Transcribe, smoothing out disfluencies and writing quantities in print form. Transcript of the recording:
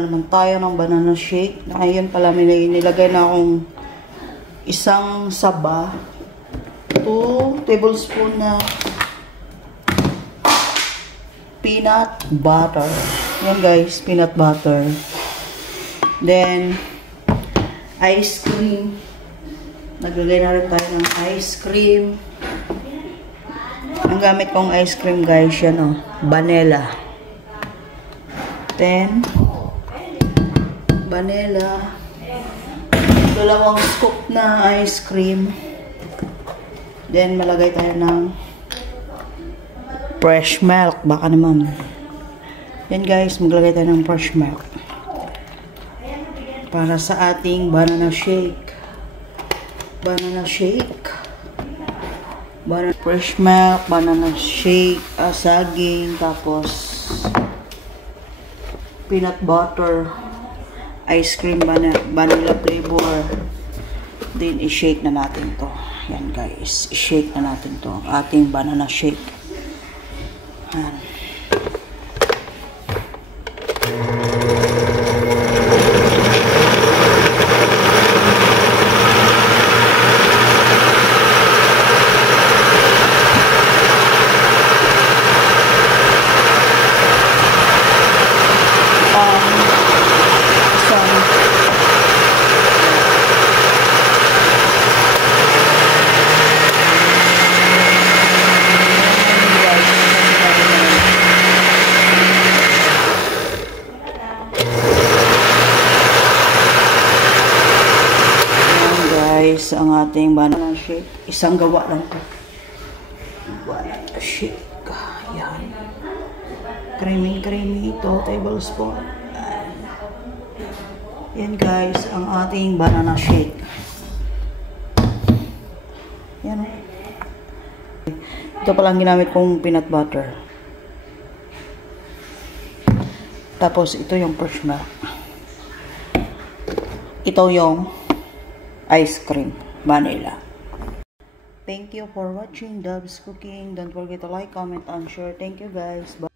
na naman tayo ng banana shake. Ayun pala, may nilagay na akong isang saba. 2 tablespoon na peanut butter. Yan guys, peanut butter. Then, ice cream. Naglagay na rin tayo ng ice cream. Ang gamit kong ice cream guys, yan o. Vanilla. Then, vanilla. 2 scoop na ice cream. Then, malagay tayo ng fresh milk. Baka naman. Yan guys, maglagay tayo ng fresh milk. Para sa ating banana shake. Banana shake. Fresh milk, banana shake, saging, tapos peanut butter, ice cream, vanilla flavor. Then, i-shake na natin to. Yan guys, i-shake na natin to. Ating banana shake. Yan. Ang ating banana shake. Isang gawa lang po. Banana shake. Yan. Creamy ito. Tablespoon. Yan guys, ang ating banana shake. Yan. Ito palang ginamit kong peanut butter. Tapos ito yung fresh milk. Ito yung ice cream, vanilla. Thank you for watching Dove's Cooking. Don't forget to like, comment, and share. Thank you guys. Bye.